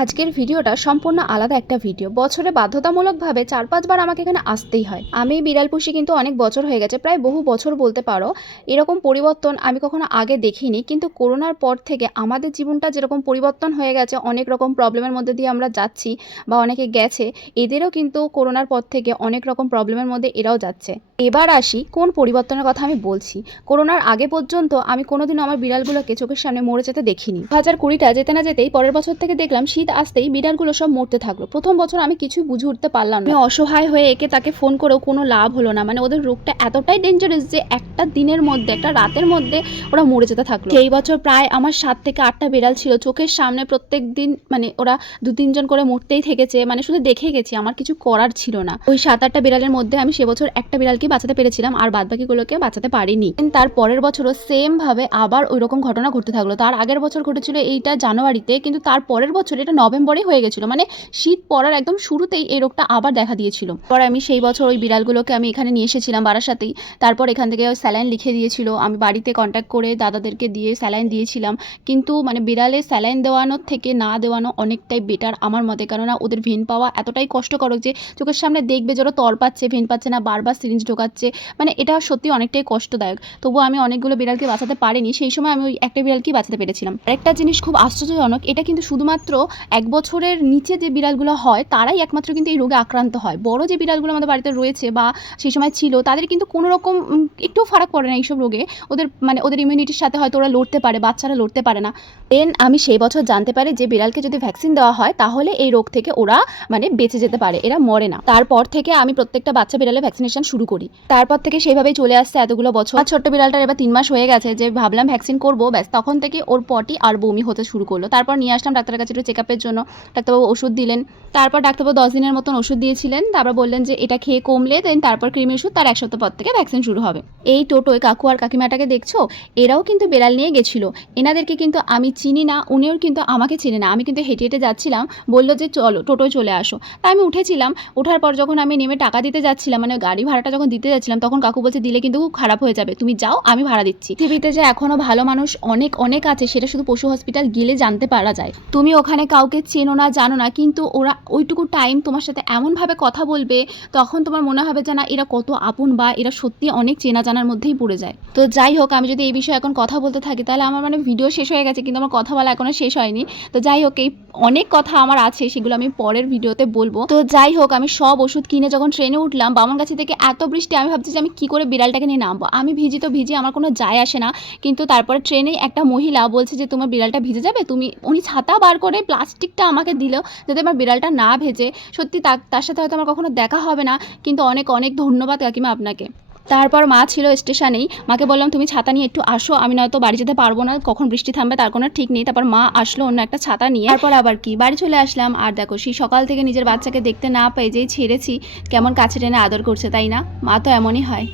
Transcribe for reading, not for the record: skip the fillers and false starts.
আজকের ভিডিওটা সম্পূর্ণ আলাদা একটা ভিডিও। বছরে বাধ্যতামূলকভাবে ৪-৫ বার আমাকে এখানে আসতেই হয়। আমি বিড়াল পুষি কিন্তু অনেক বছর হয়ে গেছে, প্রায় বহু বছর বলতে পারো। এরকম পরিবর্তন আমি কখনো আগে দেখিনি, কিন্তু করোনার পর থেকে আমাদের জীবনটা যেরকম পরিবর্তন হয়ে গেছে, অনেক রকম প্রবলেমের মধ্যে দিয়ে আমরা যাচ্ছি বা অনেকে গেছে, এদেরও কিন্তু করোনার পর থেকে অনেক রকম প্রবলেমের মধ্যে এরাও যাচ্ছে। এবার আসি কোন পরিবর্তনের কথা আমি বলছি। করোনার আগে পর্যন্ত আমি কোনোদিনও আমার বিড়ালগুলোকে চোখের সামনে মরে যেতে দেখিনি। 2020টা যেতে না যেতেই পরের বছর থেকে দেখলাম শীত আসতেই বিড়ালগুলো সব মরতে থাকলো। প্রথম বছর আমি কিছুই বুঝে উঠতে পারলাম না। আমি অসহায় হয়ে একে তাকে ফোন করেও কোনো লাভ হলো না। মানে ওদের রোগটা এতটাই ডেঞ্জারাস যে একটা দিনের মধ্যে, একটা রাতের মধ্যে ওরা মরে যেতে থাকলো। সেই বছর প্রায় আমার 7 থেকে 8টা বিড়াল ছিল চোখের সামনে, প্রত্যেক দিন মানে ওরা 2-3 জন করে মরতেই থেকেছে। মানে শুধু দেখে গেছি, আমার কিছু করার ছিল না। ওই 7-8টা বিড়ালের মধ্যে আমি সে বছর একটা বিড়ালকে বাঁচাতে পেরেছিলাম, আর বাদবাকিগুলোকে বাঁচাতে পারিনি। তার পরের বছরও সেম ভাবে আবার ওই রকম ঘটনা ঘটতে থাকলো। তার আগের বছর ঘটেছিল এইটা জানুয়ারিতে, কিন্তু তার পরের বছর এটা নভেম্বরে হয়ে গেছিল। মানে শীত পড়ার একদম শুরুতেই এই রোগটা আবার দেখা দিয়েছিল। পরে আমি সেই বছর ওই বিড়ালগুলোকে আমি এখানে নিয়ে এসেছিলাম বারাসাতেই। তারপর এখান থেকে স্যালাইন লিখে দিয়েছিল, আমি বাড়িতে কন্ট্যাক্ট করে দাদাদেরকে দিয়ে স্যালাইন দিয়েছিলাম। কিন্তু মানে বিড়ালে স্যালাইন দেওয়ানোর থেকে না দেওয়ানো অনেকটাই বেটার আমার মতে, কেননা ওদের ভেন পাওয়া এতটাই কষ্টকর যে চোখের সামনে দেখবে যারা তর পাচ্ছে, ভেন পাচ্ছে না, বারবার সিরিঞ্জ ঢোকাচ্ছে। মানে এটা সত্যি অনেকটাই কষ্টদায়ক। তবুও আমি অনেকগুলো বিড়ালকে বাঁচাতে পারিনি, সেই সময় আমি ওই একটা বিড়ালকেই বাঁচাতে পেরেছিলাম। আরেকটা জিনিস খুব আশ্চর্যজনক, এটা কিন্তু শুধুমাত্র 1 বছরের নিচে যে বিড়ালগুলো হয় তারাই একমাত্র কিন্তু এই রোগে আক্রান্ত হয়। বড় যে বিড়ালগুলো আমাদের বাড়িতে রয়েছে বা সেই সময় ছিল, তাদের কিন্তু কোনো রকম একটু ফারাক পড়ে না এইসব রোগে। ওদের মানে ওদের ইমিউনিটির সাথে হয়তো ওরা লড়তে পারে, বাচ্চারা লড়তে পারে না। দেন আমি সেই বছর জানতে পারি যে বিড়ালকে যদি ভ্যাকসিন দেওয়া হয় তাহলে এই রোগ থেকে ওরা মানে বেঁচে যেতে পারে, এরা মরে না। তারপর থেকে আমি প্রত্যেকটা বাচ্চা বিড়ালে ভ্যাকসিনেশন শুরু করি। তারপর থেকে সেইভাবেই চলে আসছে এতগুলো বছর। আর ছোট্ট বিড়ালটার এবার 3 মাস হয়ে গেছে যে ভাবলাম ভ্যাকসিন করবো, ব্যাস তখন থেকে ওর পটি আর বমি হতে শুরু করলো। তারপর নিয়ে আসলাম ডাক্তারের কাছে একটু চেকআপের জন্য। ডাক্তারবাবু ওষুধ দিলেন, তারপর ডাক্তারবাবু 10 দিনের মতন ওষুধ দিয়েছিলেন। তারপর বললেন যে এটা খেয়ে কমলে দেন তারপর কৃমি ওষুধ, তার 1 সপ্তাহ পর থেকে ভ্যাকসিন শুরু হবে। এই টোটোয় কাকু আর কাকিমাটাকে দেখছো, এরাও কিন্তু বিড়াল নিয়ে গেছিলো। এনাদেরকে কিন্তু আমি চিনি না, উনিও কিন্তু আমাকে চিনি না। আমি কিন্তু হেঁটে হেঁটে যাচ্ছিলাম, বললো যে চলো টোটোয় চলে আসো। তাই আমি উঠেছিলাম। ওঠার পর যখন আমি নেমে টাকা দিতে যাচ্ছিলাম, মানে গাড়ি ভাড়াটা যখন দিতে যাচ্ছিলাম, তখন কাকু বলছে দিলে কিন্তু খুব খারাপ হয়ে যাবে, তুমি যাও আমি ভাড়া দিচ্ছি। পৃথিবীতে যে এখনো ভালো মানুষ অনেক অনেক আছে, সেটা শুধু পশু হসপিটাল গেলে জানতে পারা যায়। তুমি ওখানে কাউকে চেনো না জানো না, কিন্তু ওরা ওইটুকু টাইম তোমার সাথে এমনভাবে কথা বলবে, তখন তোমার মনে হবে যে না এরা কত আপন বা এরা সত্যি অনেক চেনা জানার মধ্যেই পড়ে যায়। তো যাই হোক, আমি যদি এই বিষয়ে এখন কথা বলতে থাকি তাহলে আমার মানে ভিডিও শেষ হয়ে গেছে, কিন্তু আমার কথা বলা এখনো শেষ হয়নি। তো যাই হোক, এই অনেক কথা আমার আছে, সেগুলো আমি পরের ভিডিওতে বলবো। তো যাই হোক, আমি সব ওষুধ কিনে যখন ট্রেনে উঠলাম, বামনগাছি থেকে এত বৃষ্টি, আমি ভাবছি যে আমি কি করে বিড়ালটাকে নিয়ে নামবো। আমি ভিজি তো ভিজি, আমার কোনো যায় আসে না। কিন্তু তারপরে ট্রেনে একটা মহিলা বলছে যে তোমার বিড়ালটা ভিজে যাবে, উনি ছাতা বার করে প্লাস্টিকটা আমাকে দিল যাতে আমার বিড়ালটা না ভেজে। সত্যি তার সাথে হয়তো আমার কখনো দেখা হবে না, কিন্তু অনেক অনেক ধন্যবাদ কাকিমা আপনাকে। তারপর মা ছিল স্টেশনেই, মাকে বললাম তুমি ছাতা নিয়ে একটু আসো, আমি নয়তো বাড়ি যেতে পারবো না, কখন বৃষ্টি থামবে তার কোনো ঠিক নেই। তারপর মা আসলো অন্য একটা ছাতা নিয়ে। তারপর আবার কি বাড়ি চলে আসলাম। আর দেখো, সেই সকাল থেকে নিজের বাচ্চাকে দেখতে না পেয়ে যেই ছেড়েছি, কেমন কাছে টেনে আদর করছে, তাই না? মা তো এমনই হয়।